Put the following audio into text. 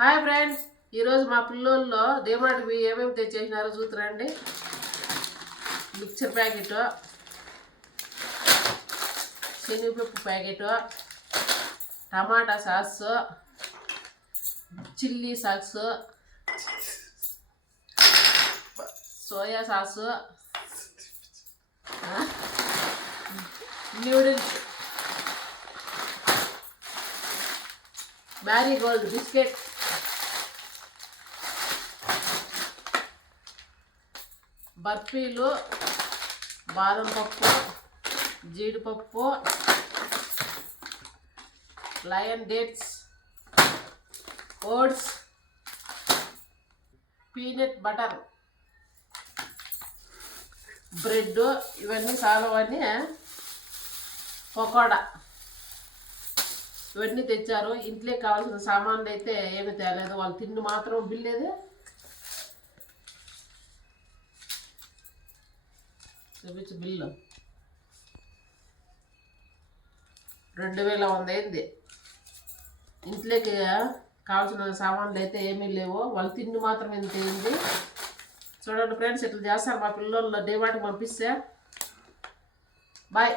Hi friends, ఈరోజు మా పిల్లల్లో డిమార్ట్కి ఏమేమి తెచ్చేసినారో చూతురండి. మిక్చర్ ప్యాకెట్, శనగపప్పు packet, tomato sauce, chilli sauce, soya sauce, noodles, Marigold biscuit, బర్ఫీలు, బాదం పప్పు, జీడిపప్పు, Lion dates, oats, peanut butter, bread, ఇవన్నీ చాలవన్నీ పకోడా ఇవన్నీ తెచ్చారు. ఇంట్లో కావాల్సిన సామాన్లు అయితే ఏమి తేలేదు. వాళ్ళు తిండి మాత్రం బిల్లేదే చూపించు. బిల్లు 2100 అయింది. ఇంట్లోకి కావాల్సిన సామాన్లు అయితే ఏమీ లేవు. వాళ్ళు తిండి మాత్రం ఎంత అయింది చూడండి ఫ్రెండ్స్. ఇట్లా చేస్తారు మా పిల్లలు డిమార్ట్కి పంపిస్తే. బాయ్.